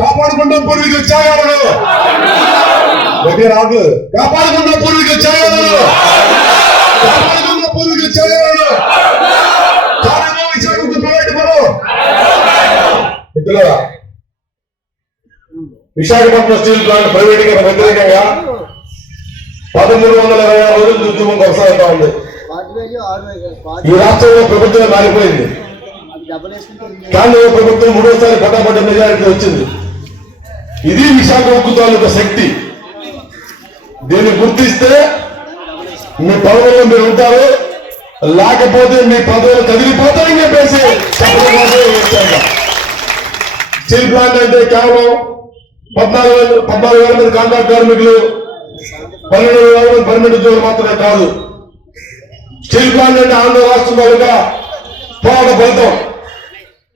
కాపాడుకుంటాం పూర్వీకుల త్యాగాలను ఒకే రాదు కాపాడుకుంటాం పూర్వీకుల త్యాగాలను కాపాడుకుంటాం పూర్వీకుల త్యాగాలను కార్యక్రమం విశాఖకు ప్రైవేట్ పరం మిత్రులారా విశాఖపట్నం స్టీల్ ప్లాంట్ ప్రైవేటీకరణ వ్యతిరేకంగా పదమూడు వందల ఇరవై ఆరు రోజులు ఉద్యమం కొనసాగుతా ఉంది. ఈ రాష్ట్రంలో ప్రభుత్వం మారిపోయింది. కానీ ప్రభుత్వం మూడోసారి పటాపట మెజారిటీ వచ్చింది. ఇది విశాఖ ఉక్కు తాలూకా శక్తి. దీన్ని గుర్తిస్తే మీ పదవుల్లో మీరు ఉంటారు. లేకపోతే మీ పదవులు కదిలిపోతాయని చెప్పేసి స్టీల్ ప్లాంట్ అంటే కేవలం పద్నాలుగు వేల పద్నాలుగు వేల మంది కాంట్రాక్ట్ కార్మికులు పన్నెండు వేల మంది పర్మనెంట్ ఉద్యోగులు మాత్రమే కాదు. స్టీల్ ప్లాంట్ అంటే ఆంధ్ర రాష్ట్రం తాలూకా పోరాట ఫలితం.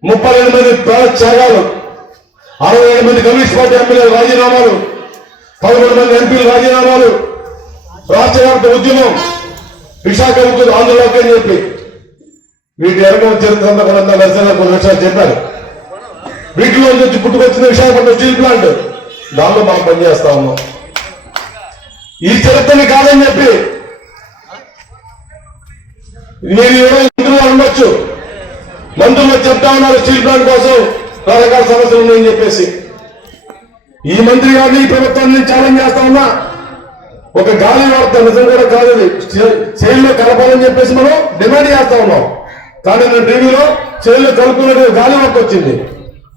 ముప్పై రెండు మంది త్యాగాలు అరవై ఏడు మంది కమ్యూనిస్ట్ పార్టీ ఎమ్మెల్యేలు రాజీనామాలు పదకొండు మంది ఎంపీలు రాజీనామాలు రాష్ట్ర వ్యాప్త ఉద్యమం విశాఖ ముఖ్యులు ఆంధ్రలోకి అని చెప్పి వీటి ఎరగ చరిత్ర అంతా కూడా దర్శన కొన్ని విషయాలు చెప్పారు. వీటిలో నుంచి పుట్టుకొచ్చిన విశాఖపట్నం స్టీల్ ప్లాంట్ దానిలో మనం పనిచేస్తా ఉన్నాం. ఈ చరిత్రని కాదని చెప్పి నేను చెప్తా ఉన్నారు స్టీల్ ప్లాంట్ కోసం. రకరకాల సమస్యలు ఉన్నాయని చెప్పేసి. ఈ మంత్రి గారిని ఈ ప్రభుత్వాన్ని ఛాలెంజ్ చేస్తా ఉన్నా. ఒక గాలి వార్త నిజం కూడా కాదు ఇది. కలపాలని చెప్పేసి మనం డిమాండ్ చేస్తా ఉన్నాం. కానీ నేను టీవీలో చేయిలో కలుపుకున్నట్టు గాలి వార్త వచ్చింది.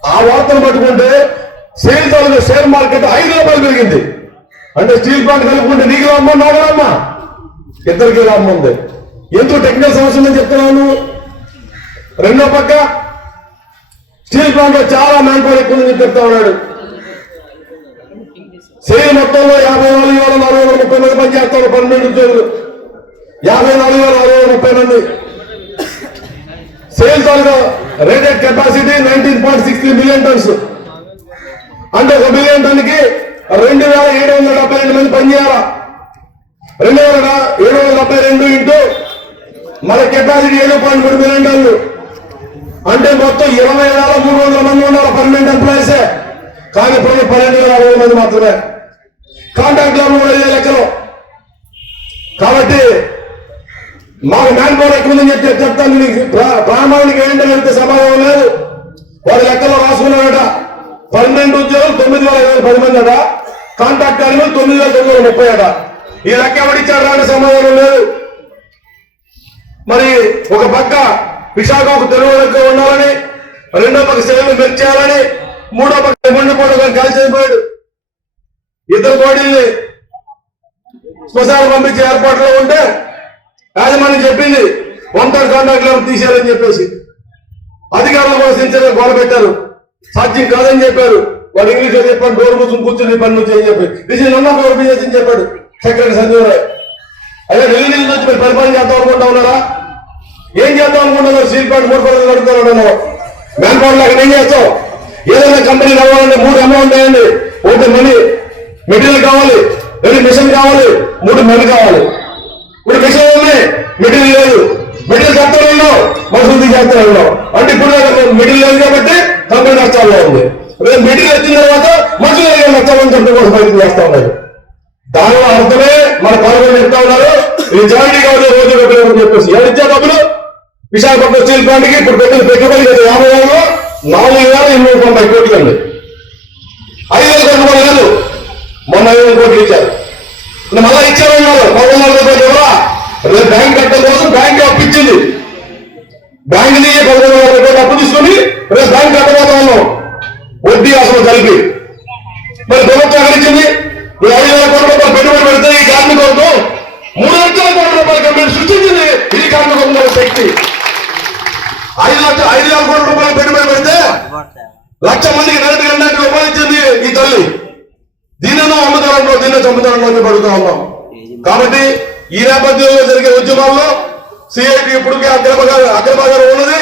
ఆ వార్తను పట్టుకుంటే సేల్ తాలూకు షేర్ మార్కెట్ ఐదు రూపాయలు పెరిగింది. అంటే స్టీల్ ప్లాంట్ కలుపుకుంటే నీకు లాభం నాకు లాభమా? ఇద్దరికి లాభం ఉంది. ఎందుకు టెక్నికల్ సమస్య ఉందని చెప్తున్నాను రెండో పక్క స్టీల్ ప్లాంట్లో చాలా మ్యాన్ పవర్ ఎక్కువ ఉందని చెప్తా ఉన్నాడు. సేమ్ మొత్తంలో యాభై నాలుగు వేల నాలుగు వందల ముప్పై మంది పని చేస్తారు పన్నెండు ఉద్యోగులు. యాభై నాలుగు వేల ఆరు వందల ముప్పై మంది. సేల్ తాలూకా rated capacity nineteen point six million tons అంటే ఒక మిలియన్ టన్కి రెండు వేల ఏడు వందల డెబ్బై రెండు మంది పనిచేయాలా? రెండు వేల ఏడు వందల డెబ్బై రెండు ఇంటూ మన కెపాసిటీ ఏడు పాయింట్ మూడు మిలియన్ టన్లు అంటే మొత్తం ఇరవై వేల మూడు వందల మంది ఉండాలి పర్మనెంట్ ఎంప్లాయీసే కానీ ఇప్పుడు పన్నెండు వేల అరవై మంది మాత్రమే. కాంట్రాక్ట్లో కూడా లెక్కలో. కాబట్టి మాకు మ్యాన్ పవర్ ఎక్కువ ఉందని చెప్పి చెప్తాను. నీకు ప్రామాణిక ఏంటని చెప్తే సమాధానం లేదు. వాడి లెక్కలో రాసుకున్నాడట. పన్నెండు ఉద్యోగులు తొమ్మిది వేల ఐదు వందల పది మంది అట. కాంట్రాక్ట్ కార్మికులు తొమ్మిది వేల తొమ్మిది వందల ముప్పై అట. ఈ లెక్క ఎవడిచ్చాడు రాని సమాధానం లేదు. మరి ఒక పక్క విశాఖకు ఒక లెక్క ఉండాలని రెండో పక్క సేవలు మెచ్చేయాలని మూడో పక్క ముందు పోటీ కలిసిపోయాడు ఇద్దరు బాడీల్ని శ్మశాన పంపించే ఏర్పాట్లో ఉంటే యాజమాన్యం చెప్పింది ఒంటరి కాంట్రాక్టులను తీసేయాలని చెప్పేసి. అధికారులు కూడా గోడ పెట్టారు. సాధ్యం కాదని చెప్పారు. వాడు ఇంగ్లీష్లో చెప్పాడు డోర్ మూసుకుని కూర్చుని పని నుంచి అని చెప్పి దిస్ ఇస్ ఓపెన్ చేసి చెప్పాడు? సెక్రటరీ సంజీవరాయ్ అయ్యా ఢిల్లీ నుంచి వచ్చి మీరు పరిపాలన చేద్దాం అనుకుంటా ఉన్నారా? ఏం చేద్దాం అనుకుంటున్నావు స్టీల్ ప్యాంట్ మూడు పనులు కడుతున్నాడు మ్యాన్ పవర్ లాగా ఏం చేస్తావు ఏదైనా కంపెనీ కావాలంటే మూడు అమౌంట్ వేయండి ఒకటి మనీ మెటీరియల్ కావాలి రెండు మిషన్ కావాలి మూడు మనీ కావాలి. ఇప్పుడు మిషన్ ఉంది మెటీరియల్ లేదు. మెటీరియల్ చేస్తాను ఉన్నాం మనుషులు చేస్తాను ఉన్నాం అంటే ఇప్పుడు మెటీరియల్ లేదు కాబట్టి కంపెనీ నష్టాల్లో ఉంది. రేపు మెటీరియల్ వచ్చిన తర్వాత మనుషులు నష్టాలని చెప్పి కూడా బయటకు చేస్తా ఉన్నారు. దానిలో అర్థమే మన పాలకులు చెప్తా ఉన్నారు. ఇది జాయింటీ కాదు రోజు పెట్టారని చెప్పేసి. ఎవరిచ్చా డబ్బులు? విశాఖపట్నం స్టీల్ ప్లాంట్కి ఇప్పుడు పెట్టిన పెట్టుబడి గత యాభై ఏళ్ళలో నాలుగు వేల ఎనిమిది తొంభై కోట్లు అండి ఐదు వేల తొంభై లేదు మొన్న ఐదు కోట్లు ఇచ్చారు. మళ్ళా ఇచ్చారన్నారు పదకొండు వందల కోట్లు ఎవరా రేపు బ్యాంక్ కట్టడం కోసం బ్యాంక్ అప్పించింది బ్యాంక్ నుంచి పదకొండు వందల కోట్లు అప్పు తీసుకుని రేపు బ్యాంక్ కట్టబోతా వడ్డీ అసలు కలిపి. మరి ప్రభుత్వం ఎక్కడిచ్చింది ఈ ఐదు వేల కోట్ల రూపాయలు పెట్టుబడి పెడితే ఈ కార్మికులకు మూడు లక్షల కోట్ల రూపాయల కంపెనీ సృష్టించింది. ఈ కార్మికుల శక్తి. ఐదు లక్షల ఐదు వేల కోట్ల రూపాయలు పెట్టుబడి పెడితే లక్ష మందికి నెలటి గంటకి ఉపాధి ఈ తల్లి. దీనిలో అమ్ముతారంలో దీన్ని చంపుతారంలో పడుతూ ఉన్నాం. కాబట్టి ఈ నేపథ్యంలో జరిగే ఉద్యమాల్లో సిఐటి ఇప్పటికే అగ్రభాగారు అగ్రభాగారు ఉన్నది.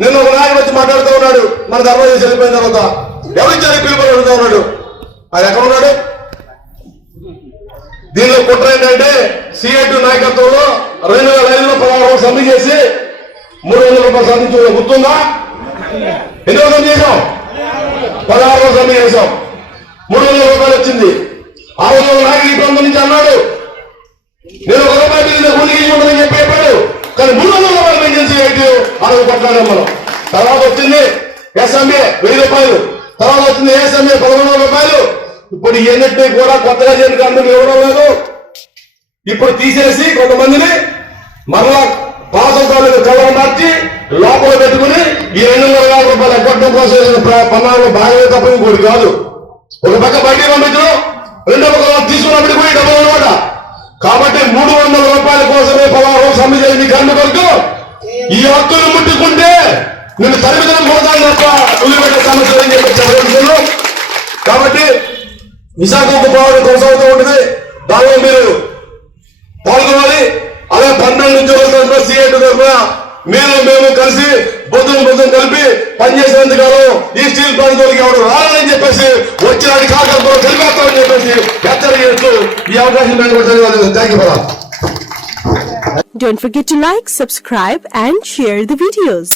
నిన్న ఒక నాయకుడు వచ్చి మాట్లాడుతూ ఉన్నాడు. మన ధర్మ చనిపోయిన వెళ్ళిపోయిన తర్వాత. ఎవరిచ్చారు పిలుపులు అడుగుతూ ఉన్నాడు. ఆయన ఎక్కడ ఉన్నాడు? దీనిలో కుట్ర ఏంటంటే సిఐటి నాయకత్వంలో రెండు వేల ఐదులో పదహారు సమ్మె చేసి మూడు వందల రూపాయలు సాధించడం గుర్తుందా? ఎన్ని రోజులు చేసాం పదహారు రోజులు చేసాం మూడు వందల రూపాయలు వచ్చింది. ఆ రోజు నాకు ఈ ప్రాంతం నుంచి అన్నాడు నేను ఒక రూపాయి మీద కూలికి ఉంటుందని చెప్పి చెప్పాడు. కానీ మూడు వందల రూపాయలు పెంచేసి ఏంటి? అరవై కొట్లాడాం మనం. తర్వాత వచ్చింది ఎస్ఎంఏ వెయ్యి రూపాయలు. తర్వాత వచ్చింది ఎస్ఎంఏ పదకొండు రూపాయలు. ఇప్పుడు ఇవన్నిటినీ కూడా కొత్తగా చేయడానికి కార్మికులు ఇవ్వడం లేదు ఇప్పుడు తీసేసి కొంతమందిని మరలా పాస్ అవుతారు కలవ మార్చి లోపల పెట్టుకుని ఈ రెండు వందల యాభై రూపాయలు కోసం చేసిన ప్ర- పన్నాలు భాగమే తప్ప ఇంకోటి కాదు. ఒక పక్క బయట పంపించడం రెండో పక్క తీసుకున్నప్పుడు కూడా డబ్బులు అనమాట కాబట్టి మూడు వందల రూపాయల కోసమే పదహారు సమ్మె చేసిన ఈ కొరకు ఈ హక్కును ముట్టుకుంటే నేను తరిమిదనం పోతాను తప్ప వదిలిపెట్టే సమస్య అని చెప్పి చెప్పగలుగుతున్నాను కాబట్టి విశాఖ పోరాటం కొనసాగుతూ ఉంటుంది. దానిలో మీరు పాల్గొనాలి. అలాగే పన్నెండు ఉద్యోగుల తరఫున సిఐటి తరఫున మీరు మేము కలిసి బుద్ధం బుద్ధం కలిపి పనిచేసినంత పనిచేసినందుకు ఈ స్టీల్ ప్లాంట్ తోలికి ఎవరు రాలని చెప్పేసి వచ్చిన కాకలతో కలిపేస్తామని చెప్పేసి హెచ్చరిక ఈ అవకాశం మేము thank you Don't forget to like, subscribe and share the videos.